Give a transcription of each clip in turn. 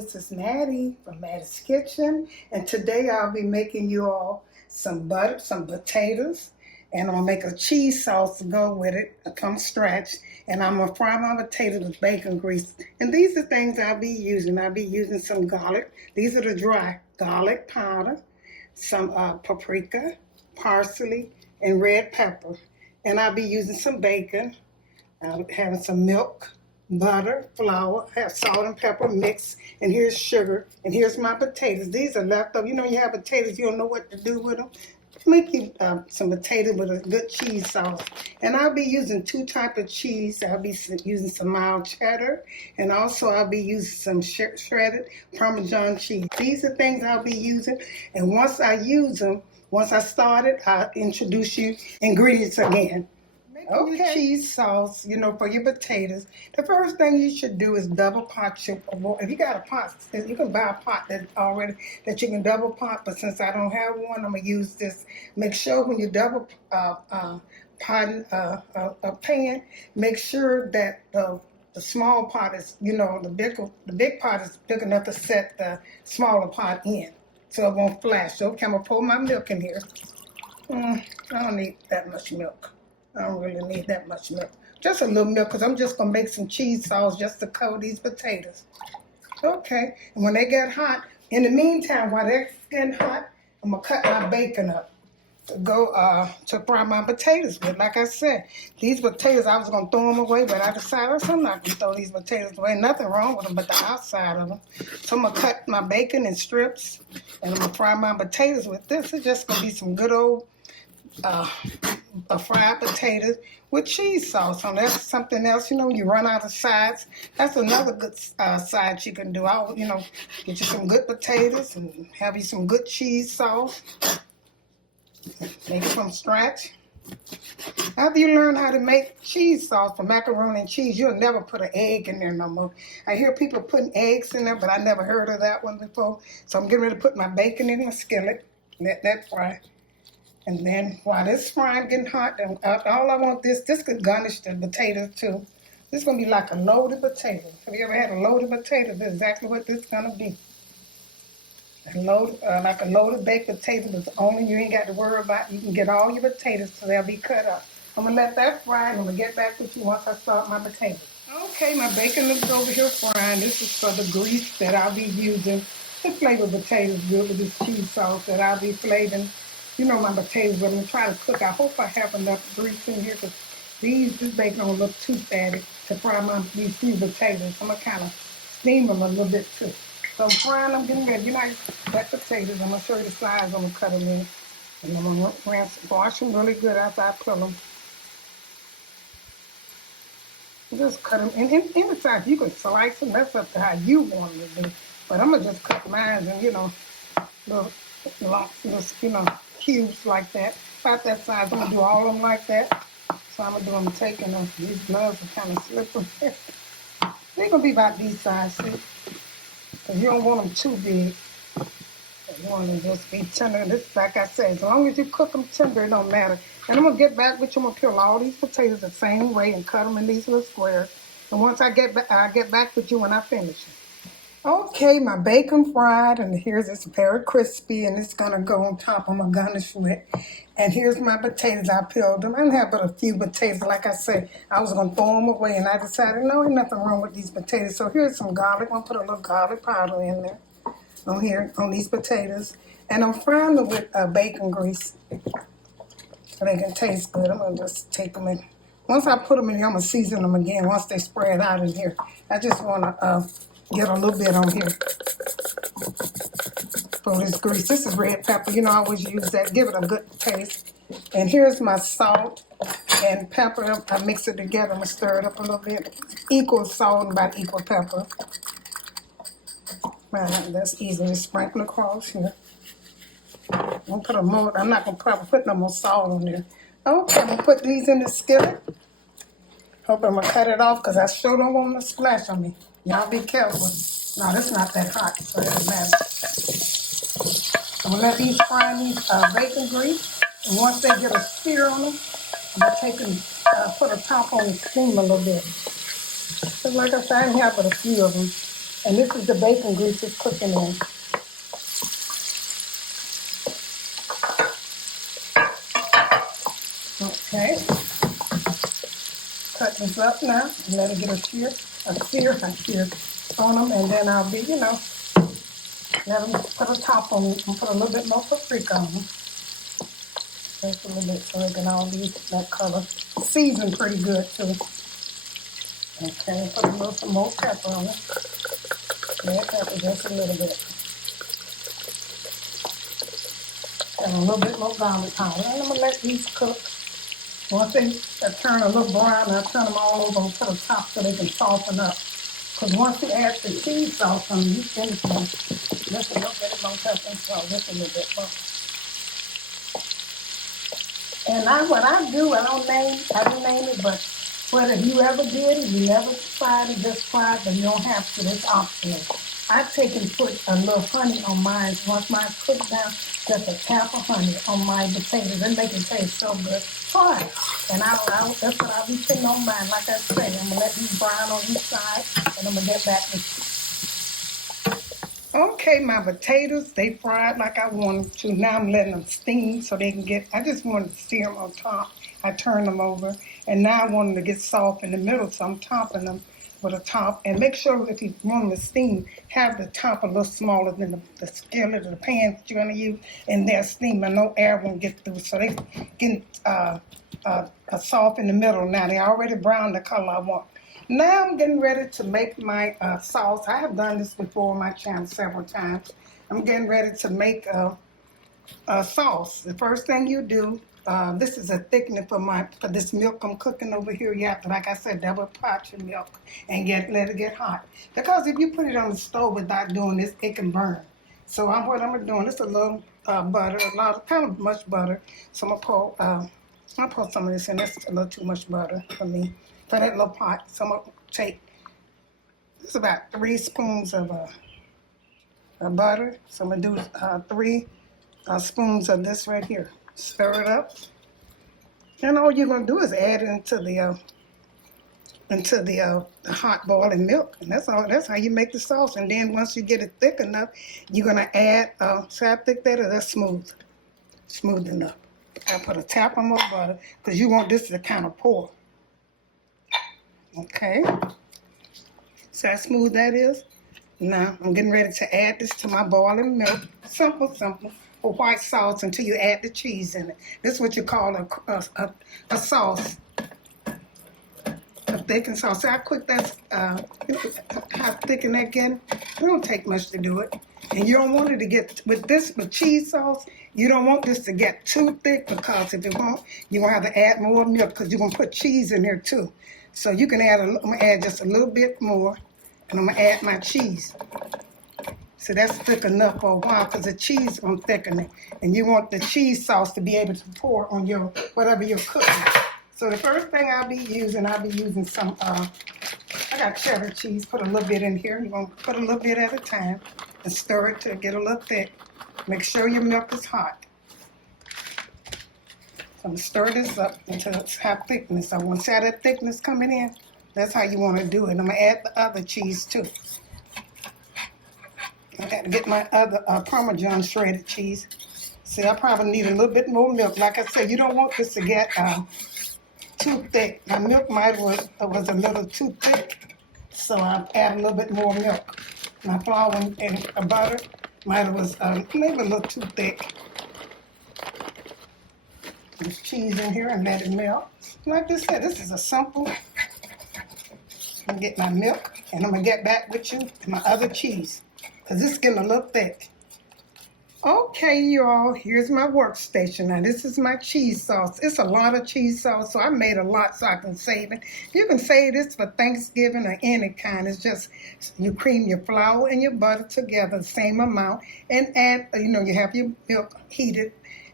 this is Mattie from Mattie's Kitchen, and today I'll be making you all some butter, some potatoes, and I'm gonna make a cheese sauce to go with it from scratch, and I'm gonna fry my potatoes with bacon grease. And these are things I'll be using. I'll be using some garlic. These are the dry garlic powder, some paprika, parsley, and red pepper. And I'll be using some bacon, having some milk, butter, flour, have salt and pepper mixed, and here's sugar, and here's my potatoes. These are leftover. You know, you have potatoes, you don't know what to do with them. Make you some potatoes with a good cheese sauce. And I'll be using two types of cheese. I'll be using some mild cheddar, and also I'll be using some shredded Parmesan cheese. These are things I'll be using, and once I use them, once I start it, I'll introduce you ingredients again. Okay. Your cheese sauce, you know, for your potatoes. The first thing you should do is double pot your. If you got a pot, you can buy a pot that you can double pot. But since I don't have one, I'm gonna use this. Make sure when you double pot a pan, make sure that the small pot is, you know, the big pot is big enough to set the smaller pot in, so it won't flash. Okay, I'm gonna pour my milk in here. I don't need that much milk. I don't really need that much milk. Just a little milk, because I'm just going to make some cheese sauce just to cover these potatoes. Okay, and when they get hot, in the meantime, while they're getting hot, I'm going to cut my bacon up to go to fry my potatoes with. Like I said, these potatoes, I was going to throw them away, but I decided I'm not going to throw these potatoes away. Nothing wrong with them but the outside of them. So I'm going to cut my bacon in strips, and I'm going to fry my potatoes with this. It's just going to be some good old fried potatoes with cheese sauce on. That's something else, you know, you run out of sides. That's another good side you can do. I'll, you know, get you some good potatoes and have you some good cheese sauce. Make it from scratch. After you learn how to make cheese sauce for macaroni and cheese, you'll never put an egg in there no more. I hear people putting eggs in there, but I never heard of that one before. So I'm getting ready to put my bacon in the skillet, let that fry. And then while this frying getting hot, and all I want this could garnish the potatoes too. This is going to be like a loaded potato. Have you ever had a loaded potato? This is exactly what this is going to be. Like a loaded baked potato, but only you ain't got to worry about. You can get all your potatoes so they'll be cut up. I'm going to let that fry, and I'm going to get back with you once I start my potatoes. Okay, my bacon is over here frying. This is for the grease that I'll be using to flavor potatoes good with this cheese sauce that I'll be flavoring. You know, my potatoes, I'm going to try to cook. I hope I have enough grease in here, because this bacon don't look too fatty to fry these few potatoes. I'm going to kind of steam them a little bit too. So I'm frying them, getting ready. You know, wet potatoes. I'm going to show you the size I'm going to cut them in. And I'm going to wash them really good after I peel them. Just cut them. And in the size, you can slice them. That's up to how you want them to be. But I'm going to just cut mine and, you know, little cubes like that. About that size. I'm going to do all of them like that. So I'm going to do them taking them. These gloves are kind of slippery. They're going to be about these size, see? Because you don't want them too big. You want them to just be tender. This, like I said, as long as you cook them tender, it don't matter. And I'm going to get back with you. I'm going to peel all these potatoes the same way and cut them in these little squares. And once I get back, I'll get back with you when I finish it. Okay, my bacon fried, and here's it's very crispy, and it's going to go on top of my garnish with. And here's my potatoes. I peeled them. I didn't have but a few potatoes. Like I said, I was going to throw them away, and I decided, no, ain't nothing wrong with these potatoes. So here's some garlic. I'm going to put a little garlic powder in there on these potatoes. And I'm frying them with bacon grease so they can taste good. I'm going to just take them in. Once I put them in here, I'm going to season them again once they spread out in here. I just want to get a little bit on here for this grease. This is red pepper. You know, I always use that. Give it a good taste. And here's my salt and pepper. I mix it together. I'm going to stir it up a little bit. Equal salt and about equal pepper. That's easy to sprinkle across here. I'm not going to probably put no more salt on there. Okay, I'm going to put these in the skillet. Hope I'm going to cut it off, because I sure don't want them to splash on me. Y'all be careful. No, this not that hot, so it doesn't matter. I'm going to let these fry in these bacon grease. And once they get a sear on them, I'm going to take and put a top on and steam a little bit. Because like I said, I didn't have but a few of them. And this is the bacon grease it's cooking in. Okay. Cut this up now and let it get a sear on them, and then I'll be, let them put a top on them and put a little bit more paprika on them. Just a little bit so they can all be that color. Seasoned pretty good too. Okay, put a little some more pepper on it. Red pepper just a little bit. And a little bit more garlic powder. And I'm going to let these cook. Once they turn a little brown, I'll turn them all over to the top so they can soften up. Because once you add the cheese sauce on them, you finish them. Just a little bit more pepper and salt, just a little bit more. And what I do, I didn't name it, but whether you ever did it, you never tried it, just try it, but you don't have to, it's optional. I take and put a little honey on mine. Once mine cooked down, just a tap of honey on my potatoes. It makes it taste so good. Try it. And that's what I'll be putting on mine. Like I say, I'm going to let these brown on each side, and I'm going to get back with you. Okay, my potatoes, they fried like I wanted to. Now I'm letting them steam so they can I just wanted to sear them on top. I turn them over, and now I want them to get soft in the middle, so I'm topping them with a top. And make sure if you want them to steam, have the top a little smaller than the skillet or the pan that you're going to use, and they're steaming. No air won't get through, so they get soft in the middle. Now they already brown the color I want. Now I'm getting ready to make my sauce. I have done this before on my channel several times. I'm getting ready to make a sauce. The first thing you do, this is a thickener for this milk I'm cooking over here. You have to, like I said, double pot your milk and let it get hot. Because if you put it on the stove without doing this, it can burn. So what I'm doing, this is a little butter, kind of much butter. So I'm gonna pour some of this in. That's a little too much butter for me. For that little pot, so I'm going to take, this is about 3 spoons of butter. So I'm going to do 3 spoons of this right here. Stir it up. And all you're going to do is add it into the hot boiling milk. And that's all. That's how you make the sauce. And then once you get it thick enough, you're going to add, see how thick that is? That's smooth. Smooth enough. I put a tap on more butter because you want this to kind of pour. Okay, see how smooth that is? Now, I'm getting ready to add this to my boiling milk. Simple, for white sauce until you add the cheese in it. This is what you call a sauce, a thickened sauce. See how quick that's, how thick and that getting? It don't take much to do it. And you don't want it to get, with cheese sauce, you don't want this to get too thick because if it won't, you're going to have to add more milk because you're going to put cheese in here too. So you can I'm going to add just a little bit more, and I'm going to add my cheese. So that's thick enough for a while because the cheese is going to thicken it. And you want the cheese sauce to be able to pour on whatever you're cooking. So the first thing I'll be using some, I got cheddar cheese, put a little bit in here. You're going to put a little bit at a time and stir it to get a little thick. Make sure your milk is hot. So I'm going to stir this up until it's have thickness. So once you have that thickness coming in, that's how you want to do it. I'm going to add the other cheese too. I got to get my other Parmigiana shredded cheese. See, I probably need a little bit more milk. Like I said, you don't want this to get too thick. My milk was a little too thick, so I add a little bit more milk. My flour and butter was maybe a little too thick. This cheese in here and let it melt. Like I said, this is a simple. I'm gonna get my milk and I'm gonna get back with you and my other cheese because this is getting a little thick. Okay, y'all, here's my workstation. Now this is my cheese sauce. It's a lot of cheese sauce, so I made a lot so I can save it. You can save this for Thanksgiving or any kind. It's just you cream your flour and your butter together, the same amount, and add, you have your milk heated.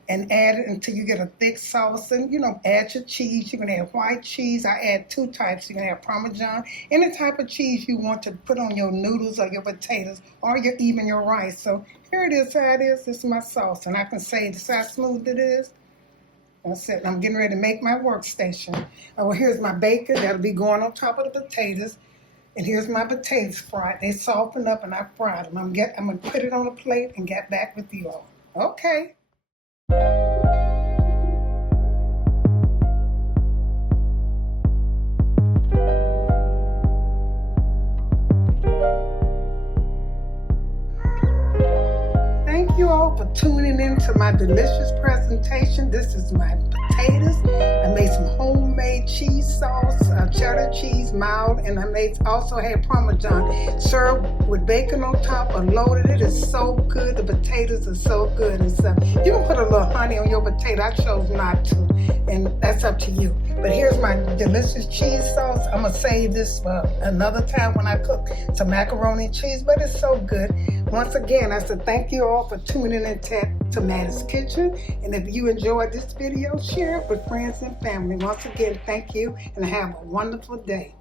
And add it until you get a thick sauce, and add your cheese. You can add white cheese. I add 2 types. You can add Parmesan, any type of cheese you want to put on your noodles or your potatoes or even your rice. So here it is, how it is. This is my sauce, and I can say this how smooth it is. That's it. I'm getting ready to make my workstation. Well, here's my bacon that'll be going on top of the potatoes. And here's my potatoes fried. They softened up and I fried them. I'm gonna put it on a plate and get back with you all. Okay. Thank you all for tuning in to my delicious presentation. This is my potatoes. I made some homemade cheese sauce, cheddar cheese, mild, and I also had Parmigiana served with bacon on top, unloaded. It is so good. The potatoes are so good and stuff. You can put a little honey on your potato. I chose not to, and that's up to you. But here's my delicious cheese sauce. I'm gonna save this for another time when I cook some macaroni and cheese, but it's so good. Once again, I said thank you all for tuning in to Mattie's Kitchen. And if you enjoyed this video, share it with friends and family. Once again, thank you and have a wonderful day.